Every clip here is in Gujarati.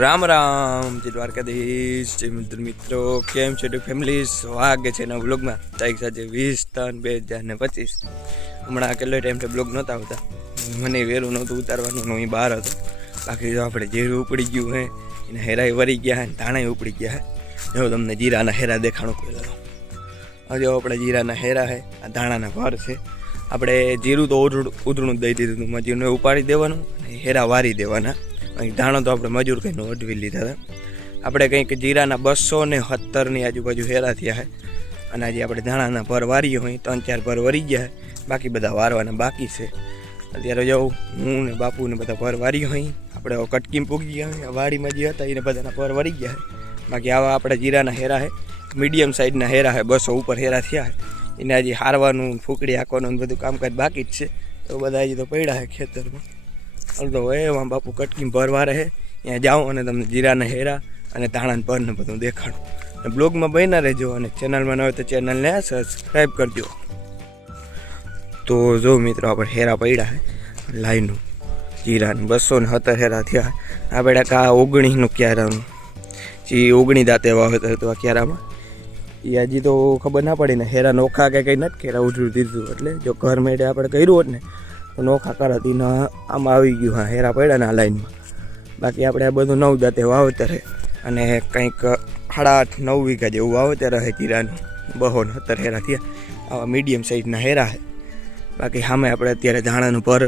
રામ રામ જય દ્વારકાધીશ જય મિત્રો કેમ છે ફેમિલી સ્વાગત છે એના બ્લોગમાં તારીખ સાથે 20/3/2025 હમણાં કેટલો ટાઈમ થી બ્લોગ નહોતા આવતા મને વેરું નહોતું ઉતારવાનું હું બહાર હતો બાકી જો આપણે જીરું ઉપડી ગયું હે એને હેરાઈ વરી ગયા હે ધાણા ઉપડી ગયા હે જો તમને જીરાના હેરા દેખાણો પહેલાં હજુ આપણે જીરાના હેરા હે આ ધાણાના ભાર છે આપણે જીરું તો ઉધડું દઈ દીધું મજૂરને ઉપાડી દેવાનું અને હેરા વારી દેવાના ધાણો તો આપણે મજૂર કંઈનો અડવી લીધા હતા આપણે કંઈક જીરાના 270 આજુબાજુ હેરા થયા છે અને આજે આપણે ધાણાના ભર વારીએ હોય 3-4 ભર વરી ગયા બાકી બધા વારવાના બાકી છે અત્યારે જાઉં હું ને બાપુ ને બધા ભર વારી હોય આપણે કટકીમ પૂગી ગયા હોય વાડીમાં જે હતા એને બધાના ભર વરી ગયા બાકી આવા આપણે જીરાના હેરા છે મીડિયમ સાઇઝના હેરા છે 200 ઉપર હેરા થયા છે એને હજી હારવાનું ફૂકડી હાંકવાનું બધું કામકાજ બાકી જ છે તો બધા હજી તો પડ્યા છે ખેતરમાં તો એમાં બાપુ કટકી ભરવા રહે ત્યાં જાઉં અને તમને જીરાના હેરા અને ધાણાના ભરને બધું દેખાડું બ્લોગમાં બન્યા રહેજો અને ચેનલમાં ન હોય તો ચેનલને સબસ્ક્રાઈબ કરજો તો જો મિત્રો આપણે હેરા પડ્યા છે લાઈનનું જીરાનું 270 હેરા થયા આપણે કા 19નું ક્યારાનું જે 19 દાંતે વાવેતર હતું આ ક્યારામાં એ હજી તો ખબર ના પડી ને હેરા નોખા કે કંઈ નથી કેરા ઉઠવું દીધું એટલે જો ઘર મેળે આપણે કર્યું હોત ને નોખા કરાતી આમાં આવી ગયું હા હેરા પડ્યા ને આ લાઈનમાં બાકી આપણે આ બધું 9 દાંતે વાવેતર છે અને કંઈક 8.5-9 વીઘા જેવું વાવેતર છે જીરાનું 270 હેરા થયા આવા મીડિયમ સાઇઝના હેરા છે બાકી સામે આપણે અત્યારે ધાણાનું ભર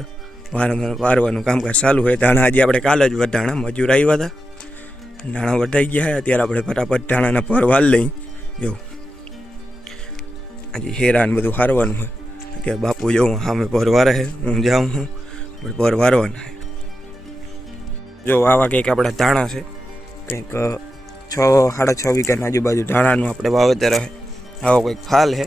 વારવાનું કામકાજ ચાલુ હોય ધાણા આજે આપણે કાલે જ વધાણા મજૂર આવ્યા હતા ધાણા વધાઈ ગયા અત્યારે આપણે ફટાફટ ધાણાના ભર વાર લઈ જો આજે હેરાને બધું હારવાનું હોય અત્યારે બાપુ જવું સામે ભરવા રહે હું જાઉં હું ભર વારવાના જો આવા કંઈક આપણા ધાણા છે કંઈક 6-6.5 વીઘાની આજુબાજુ ધાણાનું આપણે વાવેતર રહે આવો કંઈક ફાલ છે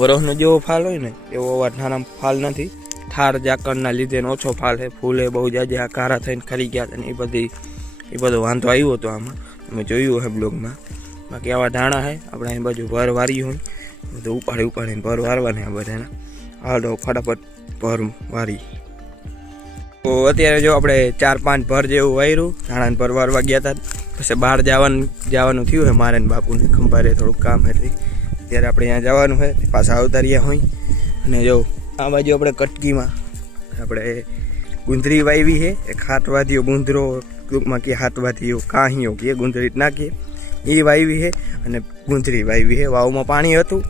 વરસનો જેવો ફાલ હોય ને એવો અવા નાના ફાલ નથી ઠાર ઝાકળના લીધે ઓછો ફાલ છે ફૂલે બહુ જાજે આ કારા થઈને ખરી ગયા હતા ને એ બધો વાંધો આવ્યો હતો આમાં તમે જોયું હે બ્લોગમાં બાકી આવા ધાણા છે આપણે અહીં બાજુ ભર વારી હોય બધું ઉપાડીને ભર વારવાને આ બધાના હાલો ફટાફટ ભર વારી તો અત્યારે જો આપણે 4-5 ભર જેવું વાર્યું ધાણાને ભર વારવા ગયા હતા પછી બહાર જવાનું થયું હોય મારે ને બાપુને ખંભારે થોડુંક કામ એટલે અત્યારે આપણે અહીંયા જવાનું હોય પાછા આવતા રહ્યા હોય અને જો આ બાજુ આપણે કટકીમાં આપણે ગુંદરી વાવી છે એક હાથવાધીઓ ગુંદરો ટૂંકમાં કે હાથવાધીઓ કાહીઓ કે ગુંદરી નાખીએ એ વાવી છે અને ગુંદરી વાવી છે વાવમાં પાણી હતું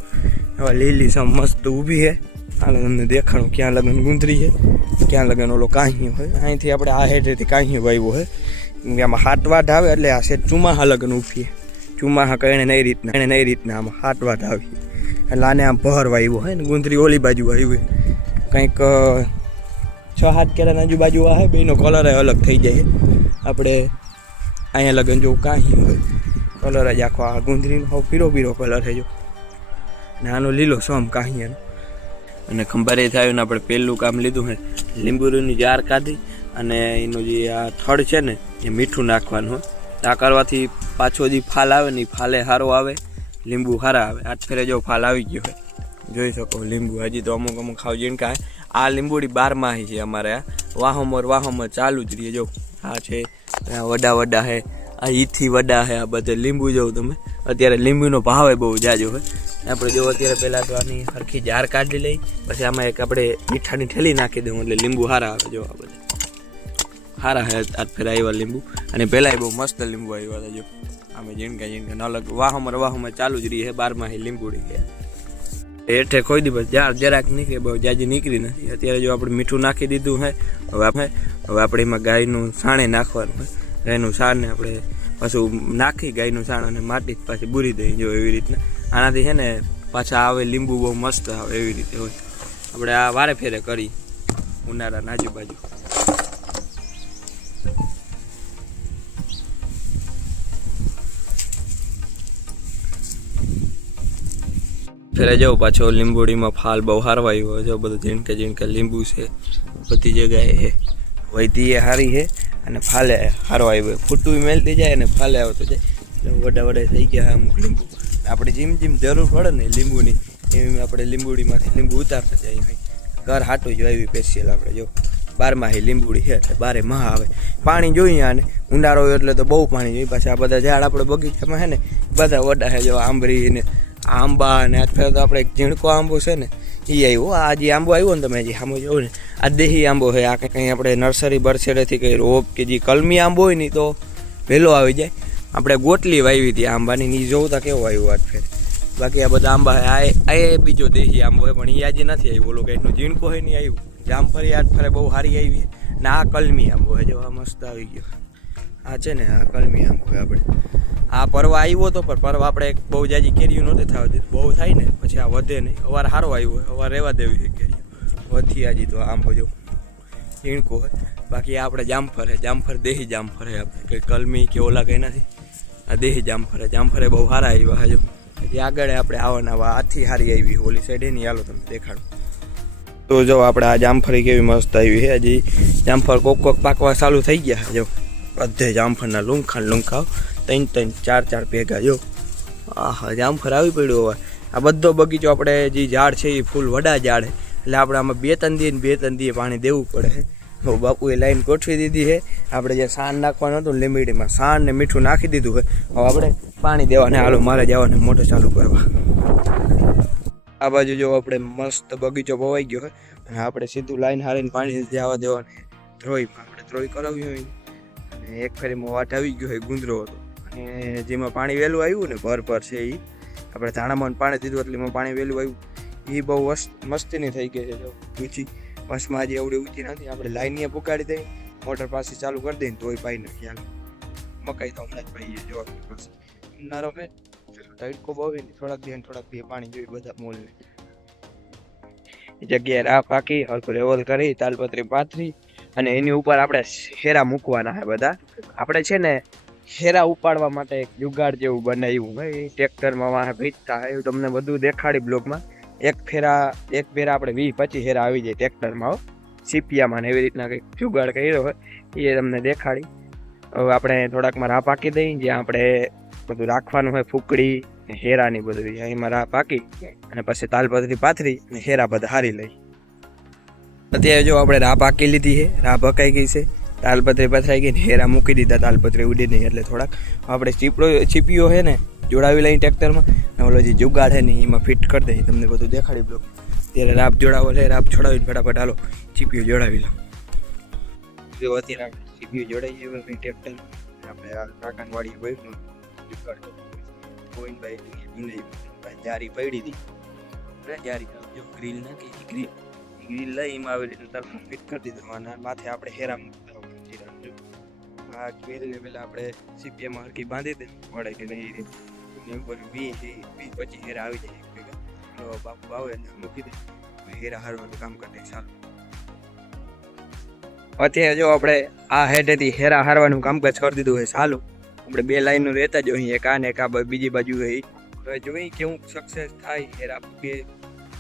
હવે લીલી સમ મસ્ત ઊભી છે હાલ તમને દેખાણું ક્યાં લગન ગુંદરી છે ક્યાં લગન ઓલો કાંહીઓ હોય અહીંથી આપણે આ હેઠેથી કાંહીઓ વાવ્યો હોય આમાં હાથવાટ આવે એટલે આ સેટ ચુમાહા લગન ઊભી ચુમાહા કહીને નહીં રીતના આમાં હાથવાટ આવી એટલે આને આમ ભર વાવ્યો હોય ને ગુંદરી ઓલી બાજુ આવી કંઈક 6-7 કેરાની આજુબાજુ આ બેનો કલર અલગ થઈ જાય આપણે અહીંયા લગન જો કાંઈ હોય કલર જ આખો આ ગુંદરીનો હવે પીરો કલર છે જો ને આનો લીલો સમ કાંઈ અને ખંભારે થયું ને આપણે પહેલું કામ લીધું છે લીંબુની જાર કાઢી અને એનું જે આ થડ છે ને એ મીઠું નાખવાનું હોય આ કરવાથી પાછો જે ફાલ આવે ને એ ફાલે સારો આવે લીંબુ સારા આવે આજ ફેરે જો ફાલ આવી ગયો હોય જોઈ શકો લીંબુ હજી તો અમુક ખાવ જીણકા આ લીંબુડી 12 છે અમારે આ વાહોમર ચાલુ જ રહીએ જો આ છે વડા છે આ ઈથી વડા છે આ બધે લીંબુ જોઉં તમે અત્યારે લીંબુનો ભાવ બહુ જાજો હોય આપણે જો અત્યારે પહેલાં તો આની સરખી જાર કાઢી લઈ પછી આમાં એક આપણે મીઠાની થેલી નાખી દઉં એટલે લીંબુ સારા આવે જો આ બધા સારા છે આજ ફેર આવ્યા લીંબુ અને પહેલાં બહુ મસ્ત લીંબુ આવ્યા હતા જો અમે જીણકા ન અલગ વાહોમર ચાલુ જ રહી છે 12 લીંબુડી ગયા હેઠે ખોઈ દી બસ જરાક નીકળે બહુ જાજી નીકળી નથી અત્યારે જો આપણે મીઠું નાખી દીધું છે હવે આપણે એમાં ગાયનું સાણે નાખવાનું હોય ગાયનું સાણને આપણે પાછું નાખી ગાયનું સાણ અને માટી પાછી બુરી દઈએ જો એવી રીતના આનાથી છે ને પાછા આવે લીંબુ બહુ મસ્ત આવે એવી રીતે હોય આપણે આ વારે ફેરે કરી ઉનાળાના આજુબાજુ ફેરે જાઉં પાછો લીંબોડીમાં ફાલ બહુ હારવાયું હોય છે બધું ઝીણકે લીંબુ છે બધી જગ્યાએ વૈતી એ સારી છે અને ફાલે હારવાયું હોય ફૂટું મેલતી જાય અને ફાલે આવતો જાય એટલે વડા થઈ ગયા અમુક લીંબુ આપણે જેમ જરૂર પડે ને લીંબુની એમ આપણે લીંબુડીમાંથી લીંબુ ઉતારતા જાય હોય ઘર હાટું જ વાવી સ્પેશિયલ આપણે જો 12 લીંબુડી છે એટલે 12 મહ આવે. પાણી જોઈએ આને, ઉનાળો હોય એટલે તો બહુ પાણી જોઈએ. પાછા આ બધા ઝાડ આપણે બગીચામાં છે ને બધા વડા છે, જો આંબરી ને આંબા ને અત્યારે તો આપણે ઝીણકો આંબો છે ને એ આવ્યો. આ જે આંબો આવ્યો ને તમે જે આંબો જોવો ને આ દેહી આંબો છે. આ કંઈ આપણે નર્સરી બરસેડેથી કંઈ રોપ કે જે કલમી આંબો હોય ને તો વહેલો આવી જાય. આપણે ગોટલી વાવી હતી આંબાની, એ જોતા કેવો આવ્યો વાત ફેર. બાકી આ બધા આંબા આ બીજો દેહી આંબો હોય પણ એ આજે નથી આવ્યું. ઓલો કંઈકનો ઝીણકો હોય નહીં આવ્યું. જામફળી આજ ફરે બહુ સારી આવી ને આ કલમી આંબો હોય, જો આ મસ્ત આવી ગયો. આ છે ને આ કલમી આંબો હોય. આપણે આ પરવા આવ્યો તો પણ પરવા આપણે બહુ જાજી કેરીઓ નહોતી થવા દીધી. બહુ થાય ને પછી આ વધે નહીં. અવાર સારો આવ્યો હોય, અવાર રહેવા દેવી છે કેરીઓ. વધી આજી તો આંબો જો ઝીણકો હોય. બાકી આ આપણે જામફળ છે, જામફળ દેહી જામફળ છે. આપણે કંઈ કલમી કે ઓલા કંઈ નથી, આ દેહી જામફળ છે. જામફળે બહુ સારા આવ્યા હજુ. પછી આગળ આપણે આવવાના આથી સારી આવી ઓલી સાઈડે નહીં, હાલો તમને દેખાડું. તો જો આપણે આ જામફળી કેવી મસ્ત આવી છે. હજી જામફળ કોક પાકવા ચાલુ થઈ ગયા. જો બધે જામફળના લુંખાવ 3 4 ભેગા. જો હા જામફળ આવી પડ્યું. હવે આ બધો બગીચો આપણે જે ઝાડ છે એ ફૂલ વડા ઝાડ છે એટલે આપણે આમાં 2-3 દીએ પાણી દેવું પડે છે. તો બાપુએ લાઈન ગોઠવી દીધી છે. આપણે જે સાન નાખવાનું હતું લીંબડીમાં સાન ને મીઠું નાખી દીધું છે. હવે આપણે પાણી દેવાને હાલો મારે જવાને મોટર ચાલુ કરવા. આ બાજુ જો આપણે મસ્ત બગીચો પવાઈ ગયો છે અને આપણે સીધું લાઈન હારીને પાણી જવા દેવાને ધ્રોઈમાં આપણે ધ્રોઈ કરાવી હોય. અને એક ફેરીમાં વાટ આવી ગયો હોય, ગુંદરો હતો અને જેમાં પાણી વહેલું આવ્યું ને પર છે એ આપણે ધાણામાં પાણી દીધું એટલે એમાં પાણી વહેલું આવ્યું. એ બહુ મસ્તીની થઈ ગઈ છે. જો ઊંચી બસમાં આજે એવડી ઊંચી નથી. આપણે લાઈન પુકાડી દઈએ, મોટર પાસે ચાલુ કરી દઈએ તોય પાઈ નાખીએ. મકાઈ તો હમણાં જ પાઈએ. જો આપણી પાસે ઉનાળો છે, તડકો બહુ હોય ને થોડાક દી પાણી જોઈએ બધા મોલને. એ જગ્યાએ રાહ પાકી હલકો રેવલ કરી તાલપત્રી પાથરી અને એની ઉપર આપણે હેરા મૂકવાના છે બધા. આપણે છે ને હેરા ઉપાડવા માટે એક જુગાડ જેવું બનાવ્યું ભાઈ. ટ્રેક્ટરમાં વાહ ભીજતા એવું તમને બધું દેખાડી બ્લોગમાં. એક ફેરા આપણે 20-25 હેરા આવી જાય ટ્રેક્ટરમાં સીપિયામાં ને એવી રીતના કંઈક જુગાડ કર્યો હોય એ તમને દેખાડી. હવે આપણે થોડાકમાં રાહ પાકી દઈએ જ્યાં આપણે બધું રાખવાનું હોય ફૂકડી હેરાની બધું એમાં રાહ પાકી અને પછી તાલપત્રી પાથરી અને હેરા બધા હારી લઈ. અત્યારે જો આપણે રાહ પાકી લીધી છે, રાહ પકાઈ ગઈ છે, તાલપત્રી પથરાઈ ગઈ ને હેરા મૂકી દીધા. તાલપત્રી ઉડી નહીં એટલે થોડાક આપણે ચીપીઓ છે ને જોડાવી લઈએ ટ્રેક્ટરમાં ને ઓલો જે જુગાડ છે ને એમાં ફિટ કરી દઈએ. તમને બધું દેખાડી બ્લોક. ત્યારે રાપ જોડાવો લે, રાપ છોડાવીને ફટાફટ હાલો ચીપીઓ જોડાવી લો. જો અત્યારે ચીપીઓ જોડાઈ જાય ટ્રેક્ટર આપણે આ કાકાનવાડી ભાઈ જુગાડ ગોવિંદભાઈ જારી પડી હતી. જારી જો ગ્રીલ નાખી ગ્રીલ લઈ એમાં આવી રીતે તરફ ફિટ કરી દીધું અને માથે આપણે હેરા મૂકતા આ ગ્રીલને પહેલાં આપણે સીપીએમાં હરકી બાંધી દે વળે કે નહીં એની ઉપર 20-25 હેરા આવી જાય ભેગા. બાપુ આવે એટલે મૂકી દે હેરા હારવાનું કામ કરી દે સારું. અત્યારે જો આપણે આ હેડેથી હેરા હારવાનું કામકાજ કરી દીધું હોય સારું. આપણે 2 લાઈનનું રહેતા જ હોય, એક આ ને એક આ બીજી બાજુ હોય. હવે જોઈએ કેવું સક્સેસ થાય હેરા બે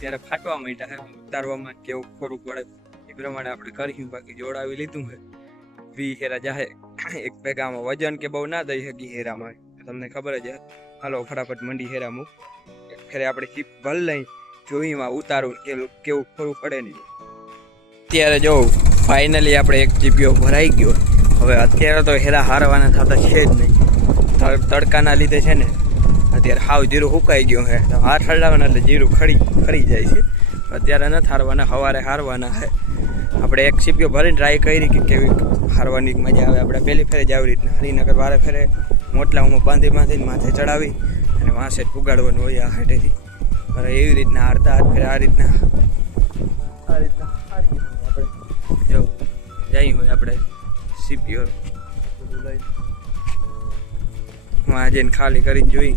ત્યારે ફાટવા માંડ્યા ઉતારવામાં કેવું ખોરું પડે એ પ્રમાણે આપણે કરીશું. બાકી જોડાવી લીધું છે 20 હેરા જાહે એક ભેગામાં. વજન કે બહુ ના દઈ શકી હેરામાં, તમને ખબર જ. હાલો ફટાફટ મંડી હેરા મૂક. એક ફેરે આપણે ચીપ ભલ લઈ જોઈમાં ઉતારું કેવું ખોરું પડે નહીં. અત્યારે જો ફાઇનલી આપણે એક ચીપીઓ ભરાઈ ગયો. હવે અત્યારે તો હેરા હારવાના થતા છે જ નહીં. તડકાના લીધે છે ને અત્યારે હાવ જીરું સુકાઈ ગયું છે. હાથ હલાવવાના એટલે જીરું ખરી જાય છે. અત્યારે નથી હારવાના, સવારે હારવાના છે. આપણે એક સીપીઓ ભરીને ટ્રાય કરી કે કેવી હારવાની મજા આવે. આપણે પહેલી ફેરે જ આવી રીતના હરીનગર વારે ફેરે મોટલામાં બાંધીને માથે ચડાવી અને વાંસે પુગાડવાનું હોય આ હાટેથી. અને એવી રીતના હારતા હાથ ફેરે આ રીતના હારી આપણે જો જઈ હોય આપણે સીપીઓ લઈ માં જઈને ખાલી કરીને જોઈ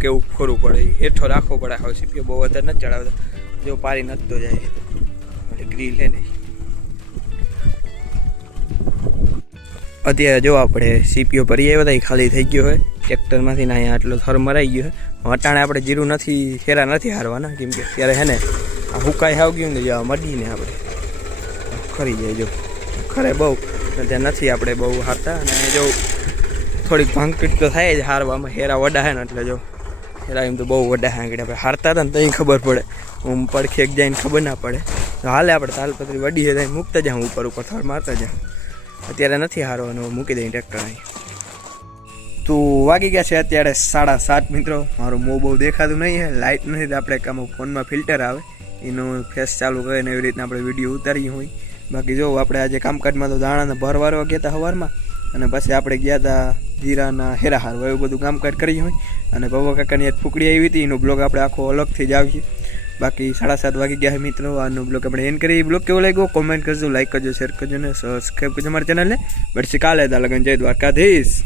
કેવું ખોરું પડે. હેઠો રાખવો પડે. હવે સીપીઓ બહુ વધારે નથી ચડાવતા. જો પારી નથી તો જાય એટલે ગ્રીલ હે નહીં. અત્યારે જો આપણે સીપીઓ ભરી આવ્યા હતા એ ખાલી થઈ ગયો હોય ટ્રેક્ટરમાંથી ને અહીંયા આટલો થર મરાઈ ગયો હોય. અટાણે આપણે જીરું નથી હેરા નથી હારવાના કેમ કે ત્યારે હે ને આ હુકાઈ હાવ ગયું ને જો મડીને આપણે ખરી જાય. જો ખરે બહુ ત્યાં નથી આપણે બહુ હારતા. અને જો થોડીક ભાંગપીટ તો થાય જ હારવામાં. હેરા વડા હે ને એટલે જો હેરા એમ તો બહુ વડા હાંગડે આપણે હારતા હતા ને તો ખબર પડે. હું પડખે જઈને ખબર ના પડે. તો હાલે આપણે તાલપત્રી વડી છે ત્યાં મૂકતા જાઉં ઉપર થડ મારતા જાઉં. અત્યારે નથી હારો અને મૂકી દઈએ ટ્રેક્ટર અહીં. તો વાગી ગયા છે અત્યારે 7:30 મિત્રો. મારું મોં બહુ દેખાતું નહીં હે, લાઇટ નથી તો આપણે કામ ફોનમાં ફિલ્ટર આવે એનું ફેસ ચાલુ કરીને એવી રીતના આપણે વિડીયો ઉતારીએ હોય. બાકી જો આપણે આજે કામકાજમાં તો દાણાને ભરવારવા ગયા હતા સવારમાં અને પછી આપણે ગયા હતા જીરાના હેરા હારવા એવું બધું કામકાજ કરી હોય. અને બાબા કાકાની યાદ ફૂકડી આવી હતી એનો બ્લોગ આપણે આખો અલગથી જ આવીએ. બાકી 7:30 વાગી ગયા છે મિત્રો. આનો બ્લોગ આપણે એન્ડ કરીએ. બ્લોગ કેવો લાગ્યો કોમેન્ટ કરજો, લાઈક કરજો, શેર કરજો ને સબસ્ક્રાઈબ કરજો અમારી ચેનલને. મળશે કાલે. તા લગન જય દ્વારકાધીશ.